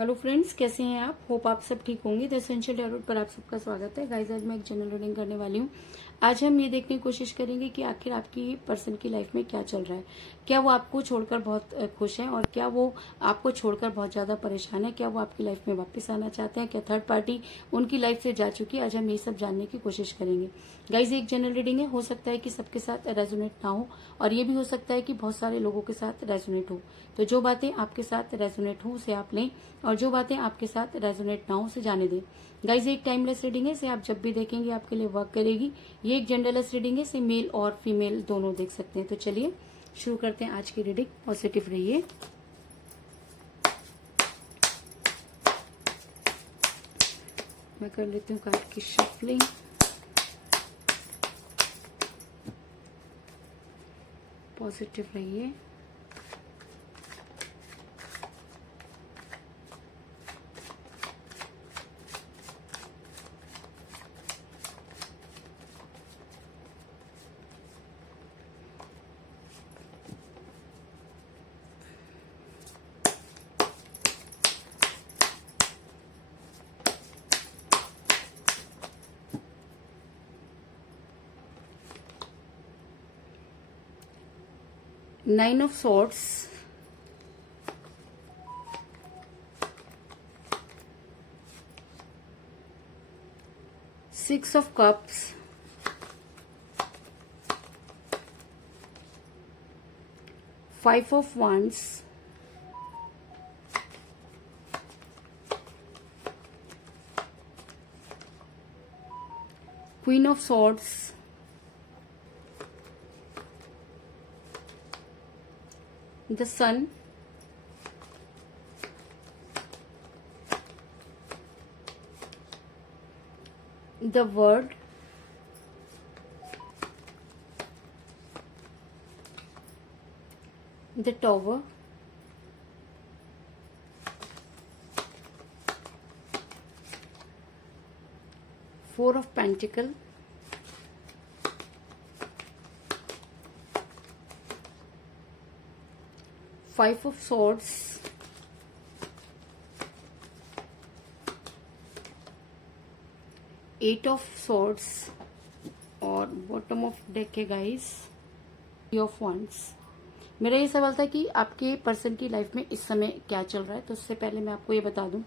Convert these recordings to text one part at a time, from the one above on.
Hello friends, कैसे हैं आप? होप आप सब ठीक होंगे। द एसेंशियल टैरोट पर आप सबका स्वागत है। गाइस, आज मैं एक जनरल रीडिंग करने वाली हूँ। आज हम ये देखने की कोशिश करेंगे कि आखिर आपकी पर्सन की लाइफ में क्या चल रहा है। क्या वो आपको छोड़कर बहुत खुश हैं और क्या वो आपको छोड़कर बहुत ज्यादा परेशान है? क्या वो आपकी लाइफ में वापस आना चाहते हैं? क्या थर्ड पार्टी उनकी लाइफ से जा चुकी है? आज हम ये सब जानने की कोशिश करेंगे। गाइज, एक जनरल रीडिंग है, हो सकता है कि सबके साथ रेजोनेट ना हो और ये भी हो सकता है कि बहुत सारे लोगों के साथ रेजोनेट हो। तो जो बातें आपके साथ रेजोनेट हो उसे आप लें और जो बातें आपके साथ रेजोनेट ना हो उसे जाने दें। गाइज, एक टाइमलेस रीडिंग है, इसे आप जब भी देखेंगे आपके लिए वर्क करेगी। ये एक जेंडरलेस रीडिंग है, इसे मेल और फीमेल दोनों देख सकते हैं। तो चलिए शुरू करते हैं आज की रीडिंग। पॉजिटिव रहिए। मैं कर लेती हूँ कार्ड की शफलिंग। पॉजिटिव रहिए। Nine of Swords, Six of Cups, Five of Wands, Queen of Swords, the Sun, the World, the Tower, Four of Pentacles, Five of Swords, Eight of Swords और bottom of deck है guys, three of once. मेरा ये सवाल था कि आपके person की life में इस समय क्या चल रहा है। तो उससे पहले मैं आपको ये बता दूं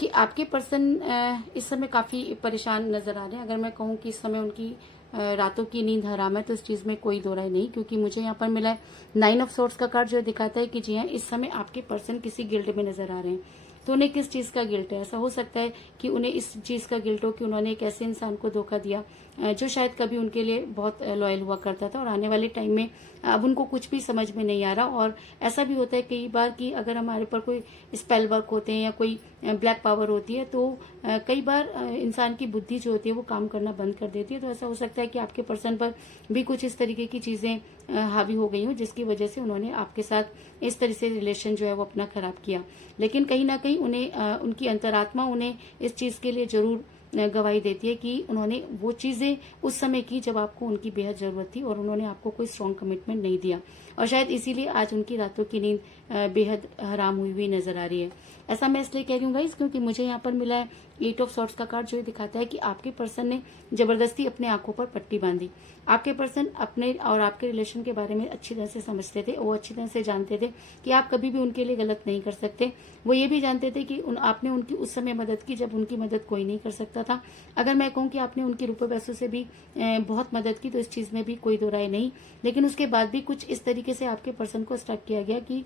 कि आपके पर्सन इस समय काफी परेशान नजर आ रहे हैं। अगर मैं कहूँ कि इस समय उनकी रातों की नींद हराम है तो इस चीज में कोई दो राय नहीं, क्योंकि मुझे यहाँ पर मिला है नाइन ऑफ सोर्ट्स का कार्ड, जो दिखाता है कि जी हाँ, इस समय आपके पर्सन किसी गिल्ट में नजर आ रहे हैं। तो उन्हें किस चीज का गिल्ट है? ऐसा हो सकता है कि उन्हें इस चीज का गिल्ट हो कि उन्होंने एक ऐसे इंसान को धोखा दिया जो शायद कभी उनके लिए बहुत लॉयल हुआ करता था और आने वाले टाइम में अब उनको कुछ भी समझ में नहीं आ रहा। और ऐसा भी होता है कई बार कि अगर हमारे ऊपर कोई स्पेल वर्क होते हैं या कोई ब्लैक पावर होती है तो कई बार इंसान की बुद्धि जो होती है वो काम करना बंद कर देती है। तो ऐसा हो सकता है कि आपके पर्सन पर भी कुछ इस तरीके की चीजें हावी हो गई हो, जिसकी वजह से उन्होंने आपके साथ इस तरह से रिलेशन जो है वो अपना खराब किया। लेकिन कहीं ना कहीं उन्हें उनकी अंतरात्मा उन्हें इस चीज के लिए जरूर गवाही देती है कि उन्होंने वो चीजें उस समय की जब आपको उनकी बेहद जरूरत थी और उन्होंने आपको कोई स्ट्रॉन्ग कमिटमेंट नहीं दिया और शायद इसीलिए आज उनकी रातों की नींद बेहद हराम हुई नजर आ रही है। ऐसा मैं इसलिए कह रही हूँ गाइस क्योंकि मुझे यहाँ पर मिला है एट ऑफ सॉर्ट्स का कार्ड, जो ये दिखाता है कि आपके पर्सन ने जबरदस्ती अपने आंखों पर पट्टी बांधी। आपके पर्सन अपने और आपके रिलेशन के बारे में अच्छी तरह से समझते थे, वो अच्छी तरह से जानते थे कि आप कभी भी उनके लिए गलत नहीं कर सकते। वो ये भी जानते थे कि आपने उनकी उस समय मदद की जब उनकी मदद कोई नहीं कर सकता था। अगर मैं कहूँ कि आपने उनकी रुपये पैसों से भी बहुत मदद की तो इस चीज में भी कोई दो राय नहीं। लेकिन उसके बाद भी कुछ इस तरीके से आपके पर्सन को स्ट्रक किया गया कि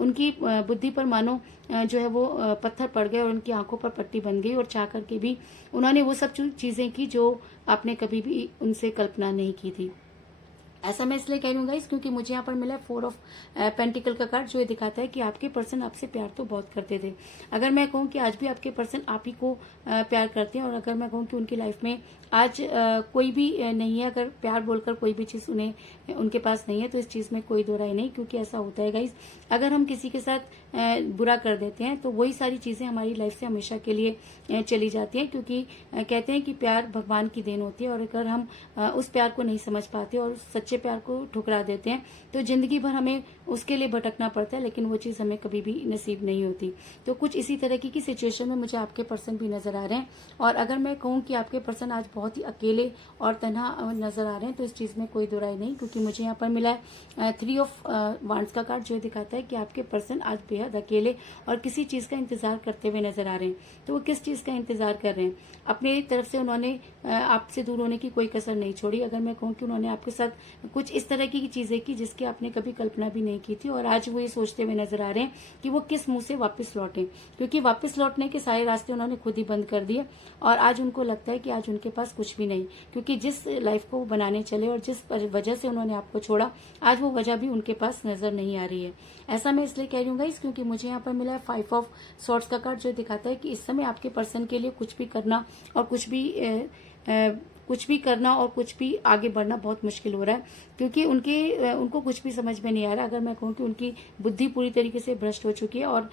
उनकी बुद्धि पर मानो जो है वो पत्थर पड़ गए और उनकी आंखों पर पट्टी बन गई और चाह करके भी उन्होंने वो सब चीजें की जो आपने कभी भी उनसे कल्पना नहीं की थी। ऐसा मैं इसलिए कह रही हूँ गाइस क्योंकि मुझे यहाँ पर मिला फोर ऑफ पेंटिकल का कार्ड, जो ये दिखाता है कि आपके पर्सन आपसे प्यार तो बहुत करते थे। अगर मैं कहूँ कि आज भी आपके पर्सन आप ही को प्यार करते हैं और अगर मैं कहूँ कि उनकी लाइफ में आज कोई भी नहीं है, अगर प्यार बोलकर कोई भी चीज उन्हें उनके पास नहीं है तो इस चीज में कोई दो राय नहीं। क्योंकि ऐसा होता है गाइस, अगर हम किसी के साथ बुरा कर देते हैं तो वही सारी चीजें हमारी लाइफ से हमेशा के लिए चली जाती हैं। क्योंकि कहते हैं कि प्यार भगवान की देन होती है और अगर हम उस प्यार को नहीं समझ पाते और सच्चे सच्चे प्यार को ठुकरा देते हैं तो जिंदगी भर हमें उसके लिए भटकना पड़ता है, लेकिन वो चीज़ हमें कभी भी नसीब नहीं होती। तो कुछ इसी तरह की सिचुएशन में मुझे आपके पर्सन भी नजर आ रहे हैं। और अगर मैं कहूँ कि आपके पर्सन आज बहुत ही अकेले और तन्हा नजर आ रहे हैं तो इस चीज़ में कोई दुराई नहीं, क्योंकि मुझे यहाँ पर मिला है 3 ऑफ वांड्स का कार्ड, जो दिखाता है कि आपके पर्सन आज बेहद अकेले और किसी चीज़ का इंतजार करते हुए नजर आ रहे हैं। तो वो किस चीज़ का इंतजार कर रहे हैं? अपनी तरफ से उन्होंने आपसे दूर होने की कोई कसर नहीं छोड़ी। अगर मैं कहूँ कि उन्होंने आपके साथ कुछ इस तरह की चीजें की जिसकी आपने कभी कल्पना भी नहीं की थी, और आज वो ये सोचते हुए नजर आ रहे हैं कि वो किस मुंह से वापस लौटे, क्योंकि वापस लौटने के सारे रास्ते उन्होंने खुद ही बंद कर दिए। और आज उनको लगता है कि आज उनके पास कुछ भी नहीं, क्योंकि जिस लाइफ को वो बनाने चले और जिस वजह से उन्होंने आपको छोड़ा, आज वो वजह भी उनके पास नजर नहीं आ रही है। ऐसा मैं इसलिए कह रही हूँ गाइस, क्योंकि मुझे यहाँ पर मिला है 5 ऑफ सॉर्ड्स का कार्ड, जो दिखाता है कि इस समय आपके पर्सन के लिए कुछ भी करना और कुछ भी करना और कुछ भी आगे बढ़ना बहुत मुश्किल हो रहा है, क्योंकि उनको कुछ भी समझ में नहीं आ रहा। अगर मैं कहूँ कि उनकी बुद्धि पूरी तरीके से भ्रष्ट हो चुकी है और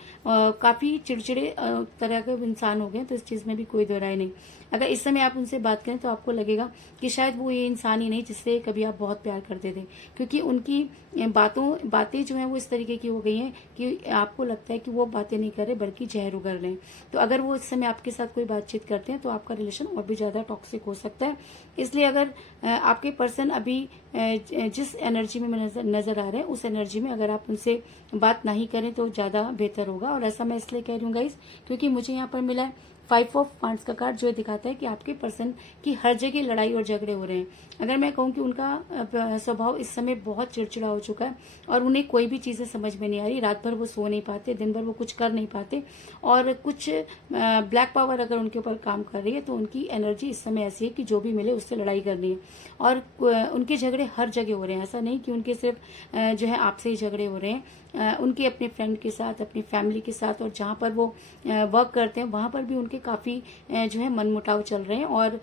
काफी चिड़चिड़े तरह के इंसान हो गए, तो इस चीज में भी कोई दो राय नहीं। अगर इस समय आप उनसे बात करें तो आपको लगेगा कि शायद वो ये इंसान ही नहीं जिससे कभी आप बहुत प्यार करते थे, क्योंकि उनकी बातें जो है वो इस तरीके की हो गई हैं कि आपको लगता है कि वो बातें नहीं कर रहे बल्कि जहर उगल रहे हैं। तो अगर वो इस समय आपके साथ कोई बातचीत करते हैं तो आपका रिलेशन और भी ज्यादा टॉक्सिक हो सकता है। इसलिए अगर आपके पर्सन अभी जिस एनर्जी में नजर आ रहे हैं उस एनर्जी में अगर आप उनसे बात नहीं करें तो ज्यादा बेहतर होगा। और ऐसा मैं इसलिए कह रही हूँ गाइस, क्योंकि मुझे यहाँ पर मिला है 5 ऑफ वांड्स का कार्ड, जो दिखाता है कि आपके पर्सन की हर जगह लड़ाई और झगड़े हो रहे हैं। अगर मैं कहूँ कि उनका स्वभाव इस समय बहुत चिड़चिड़ा हो चुका है और उन्हें कोई भी चीजें समझ में नहीं आ रही। रात भर वो सो नहीं पाते, दिन भर वो कुछ कर नहीं पाते, और कुछ ब्लैक पावर अगर उनके ऊपर काम कर रही है तो उनकी एनर्जी इस समय ऐसी है कि जो भी मिले उससे लड़ाई करनी है। और उनके झगड़े हर जगह हो रहे हैं। ऐसा नहीं कि उनके सिर्फ जो है आपसे ही झगड़े हो रहे हैं, उनके अपने फ्रेंड के साथ, अपनी फैमिली के साथ, और जहाँ पर वो वर्क करते हैं वहां पर भी उनके काफी जो है मनमुटाव चल रहे हैं, और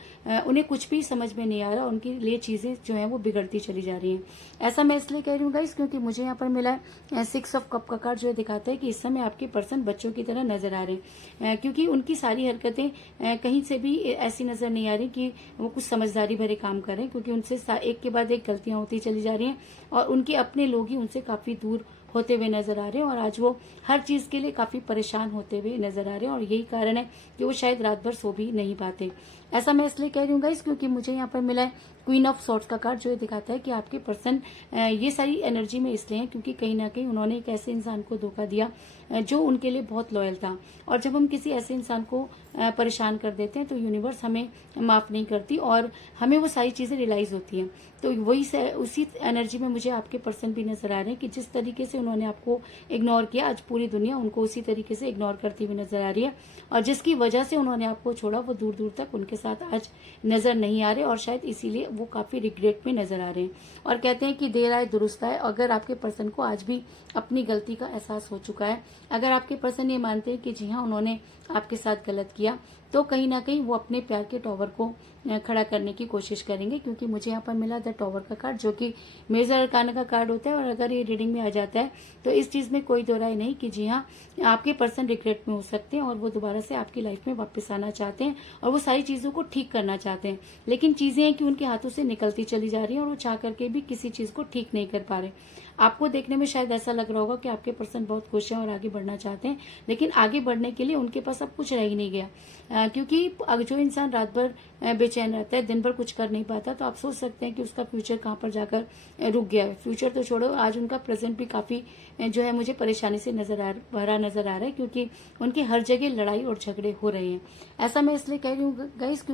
उन्हें कुछ भी समझ में नहीं आ रहा। उनके लिए चीजें जो है वो बिगड़ती चली जा रही हैं। ऐसा मैं इसलिए कह रही हूँ गाइस, क्योंकि मुझे यहाँ पर मिला है 6 ऑफ कप का कार्ड, जो दिखाता है कि इस समय आपके पर्सन बच्चों की तरह नजर आ रहे हैं, क्योंकि उनकी सारी हरकतें कहीं से भी ऐसी नजर नहीं आ रही कि वो कुछ समझदारी भरे काम कर रहे हैं, क्योंकि उनसे एक के बाद एक गलतियां होती चली जा रही हैं और उनके अपने लोग ही उनसे काफी दूर होते हुए नजर आ रहे हैं, और आज वो हर चीज के लिए काफी परेशान होते हुए नजर आ रहे हैं, और यही कारण है कि वो शायद रात भर सो भी नहीं पाते। ऐसा मैं इसलिए कह रही हूँ गाइस, क्योंकि मुझे यहाँ पर मिला है क्वीन ऑफ सॉर्ड्स का कार्ड, जो दिखाता है कि आपके पर्सन ये सारी एनर्जी में इसलिए है क्योंकि कहीं ना कहीं उन्होंने एक ऐसे इंसान को धोखा दिया जो उनके लिए बहुत लॉयल था। और जब हम किसी ऐसे इंसान को परेशान कर देते हैं तो यूनिवर्स हमें माफ नहीं करती और हमें वो सारी चीजें रियलाइज होती हैं। तो वही उसी एनर्जी में मुझे आपके पर्सन भी नजर आ रहे हैं कि जिस तरीके से उन्होंने आपको इग्नोर किया, आज पूरी दुनिया उनको उसी तरीके से इग्नोर करती हुई नजर आ रही है, और जिसकी वजह से उन्होंने आपको छोड़ा वो दूर दूर तक उनके साथ आज नजर नहीं आ रहे, और शायद इसीलिए वो काफी रिग्रेट में नजर आ रहे हैं। और कहते हैं कि देर आए दुरुस्त आए। अगर आपके पर्सन को आज भी अपनी गलती का एहसास हो चुका है, अगर आपके पर्सन ये मानते हैं कि जी हाँ उन्होंने आपके साथ गलत किया, तो कहीं ना कहीं वो अपने प्यार के टॉवर को खड़ा करने की कोशिश करेंगे, क्योंकि मुझे यहाँ पर मिला द टॉवर का कार्ड, जो कि मेजर अरकाना का कार्ड होता है। और अगर ये रीडिंग में आ जाता है तो इस चीज में कोई दो राय नहीं कि जी हाँ आपके पर्सन रिग्रेट में हो सकते हैं और वो दोबारा से आपकी लाइफ में वापस आना चाहते हैं और वो सारी चीजों को ठीक करना चाहते हैं, लेकिन चीजें हैं कि उनके हाथों से निकलती चली जा रही है और वो चाह करके भी किसी चीज को ठीक नहीं कर पा रहे। आपको देखने में शायद ऐसा लग रहा होगा कि आपके पर्सन बहुत खुश हैं और आगे बढ़ना चाहते हैं, लेकिन आगे बढ़ने के लिए उनके पास अब कुछ रह ही नहीं गया, क्योंकि जो इंसान रात भर बेचैन रहता है, दिन भर कुछ कर नहीं पाता, तो आप सोच सकते हैं कि उसका फ्यूचर कहाँ पर जाकर रुक गया है। फ्यूचर तो छोड़ो, आज उनका प्रेजेंट भी काफी जो है मुझे परेशानी से भरा नजर आ रहा है, क्योंकि उनकी हर जगह लड़ाई और झगड़े हो रहे हैं। ऐसा मैं इसलिए कह रही हूँ गाइस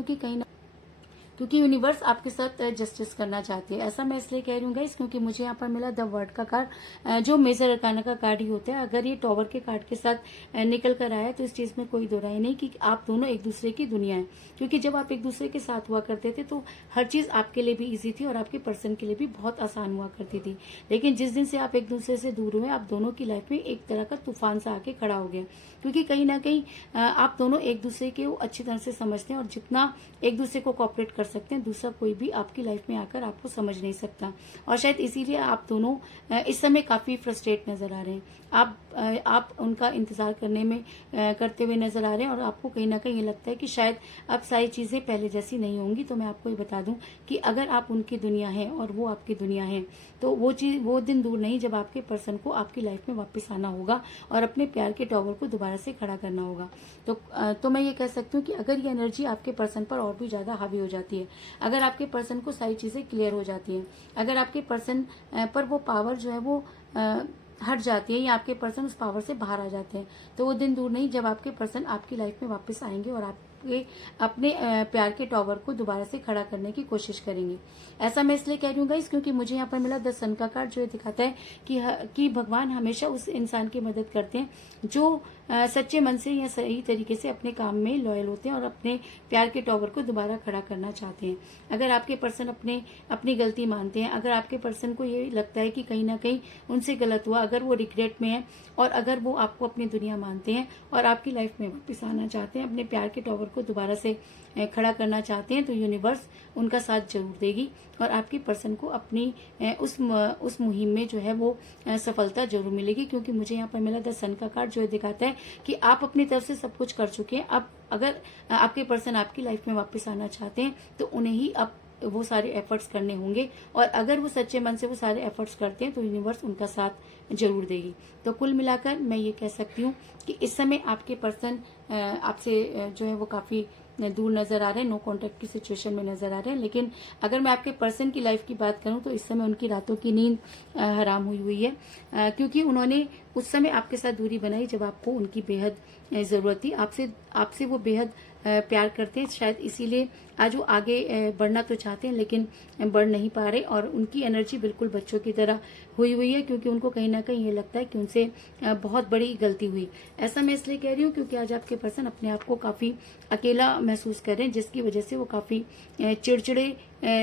क्योंकि यूनिवर्स आपके साथ जस्टिस करना चाहती है। ऐसा मैं इसलिए कह रही हूँ गाइस क्योंकि मुझे यहाँ पर मिला द वर्ड का कार्ड, जो मेजर अरकाना का कार्ड ही होता है। अगर ये टॉवर के कार्ड के साथ निकल कर आया तो इस चीज में कोई दो राय नहीं कि आप दोनों एक दूसरे की दुनिया है, क्योंकि जब आप एक दूसरे के साथ हुआ करते थे तो हर चीज आपके लिए भी ईजी थी और आपके पर्सन के लिए भी बहुत आसान हुआ करती थी। लेकिन जिस दिन से आप एक दूसरे से दूर हुए, आप दोनों की लाइफ में एक तरह का तूफान सा आके खड़ा हो गया, क्योंकि कहीं ना कहीं आप दोनों एक दूसरे को अच्छी तरह से समझते हैं और जितना एक दूसरे को कोऑपरेट कर सकते हैं, दूसरा कोई भी आपकी लाइफ में आकर आपको समझ नहीं सकता। और शायद इसीलिए आप दोनों इस समय काफी फ्रस्ट्रेट नजर आ रहे हैं। आप उनका इंतजार करते हुए नजर आ रहे हैं और आपको कहीं ना कहीं ये लगता है कि शायद अब सारी चीजें पहले जैसी नहीं होंगी। तो मैं आपको ये बता दूं कि अगर आप उनकी दुनिया हैं और वो आपकी दुनिया है, तो वो दिन दूर नहीं जब आपके पर्सन को आपकी लाइफ में वापस आना होगा और अपने प्यार के टॉवर को दोबारा से खड़ा करना होगा। तो मैं ये कह सकती हूँ कि अगर ये एनर्जी आपके पर्सन पर और भी ज्यादा हावी हो जाती है, अगर आपके पर्सन को सारी चीजें क्लियर हो जाती हैं, अगर आपके पर्सन पर वो पावर जो है वो हट जाती है या आपके पर्सन उस पावर से बाहर आ जाते हैं, तो वो दिन दूर नहीं जब आपके पर्सन आपकी लाइफ में वापस आएंगे और आपके अपने प्यार के टॉवर को दोबारा से खड़ा करने की कोशिश करेंगे। ऐसा मैं इसलिए कह रही हूँ गाइस क्योंकि मुझे यहाँ पर मिला 10 सन का कार्ड, जो ये दिखाता है कि भगवान हमेशा उस इंसान की मदद करते हैं जो सच्चे मन से या सही तरीके से अपने काम में लॉयल होते हैं और अपने प्यार के टॉवर को दोबारा खड़ा करना चाहते हैं। अगर आपके पर्सन अपनी गलती मानते हैं, अगर आपके पर्सन को ये लगता है कि कहीं ना कहीं उनसे गलत हुआ, अगर वो रिग्रेट में है और अगर वो आपको अपनी दुनिया मानते हैं और आपकी लाइफ में वापस आना चाहते हैं, अपने प्यार के टॉवर को दोबारा से खड़ा करना चाहते हैं, तो यूनिवर्स उनका साथ जरूर देगी और आपके पर्सन को अपनी उस मुहिम में जो है वो सफलता जरूर मिलेगी। क्योंकि मुझे यहाँ पर मिला द सन का कार्ड, जो दिखाता है कि आप अपनी तरफ से सब कुछ कर चुके हैं। अब अगर आपके पर्सन आपकी लाइफ में वापस आना चाहते हैं तो उन्हें ही अब वो सारे एफर्ट्स करने होंगे और अगर वो सच्चे मन से वो सारे एफर्ट्स करते हैं तो यूनिवर्स उनका साथ जरूर देगी। तो कुल मिलाकर मैं ये कह सकती हूँ कि इस समय आपके पर्सन आपसे जो है वो काफी दूर नजर आ रहे हैं, नो कॉन्टेक्ट की सिचुएशन में नजर आ रहे हैं। लेकिन अगर मैं आपके पर्सन की लाइफ की बात करूं तो इस समय उनकी रातों की नींद हराम हुई है, क्योंकि उन्होंने उस समय आपके साथ दूरी बनाई जब आपको उनकी बेहद जरूरत थी। आपसे वो बेहद प्यार करते हैं, शायद इसीलिए आज वो आगे बढ़ना तो चाहते हैं लेकिन बढ़ नहीं पा रहे और उनकी एनर्जी बिल्कुल बच्चों की तरह हुई है, क्योंकि उनको कहीं ना कहीं ये लगता है कि उनसे बहुत बड़ी गलती हुई। ऐसा मैं इसलिए कह रही हूँ क्योंकि आज आपके पर्सन अपने आप को काफी अकेला महसूस कर रहे हैं, जिसकी वजह से वो काफी चिड़चिड़े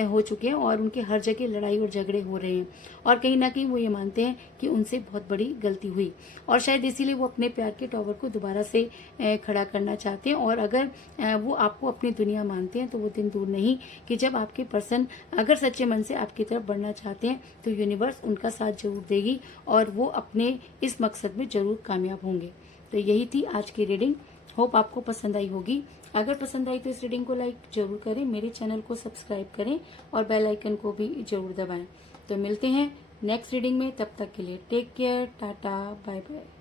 हो चुके हैं और उनके हर जगह लड़ाई और झगड़े हो रहे हैं और कहीं ना कहीं वो ये मानते हैं कि उनसे बहुत बड़ी गलती हुई और शायद इसीलिए वो अपने प्यार के टॉवर को दोबारा से खड़ा करना चाहते हैं। और अगर वो आपको अपनी दुनिया मानते हैं तो वो दिन दूर नहीं कि जब आपके पर्सन अगर सच्चे मन से आपकी तरफ बढ़ना चाहते हैं तो यूनिवर्स उनका साथ जरूर देगी और वो अपने इस मकसद में जरूर कामयाब होंगे। तो यही थी आज की रीडिंग, होप आपको पसंद आई होगी। अगर पसंद आई तो इस रीडिंग को लाइक जरूर करें, मेरे चैनल को सब्सक्राइब करें और बेल आइकन को भी जरूर दबाएं। तो मिलते हैं नेक्स्ट रीडिंग में, तब तक के लिए take care, tata, bye bye.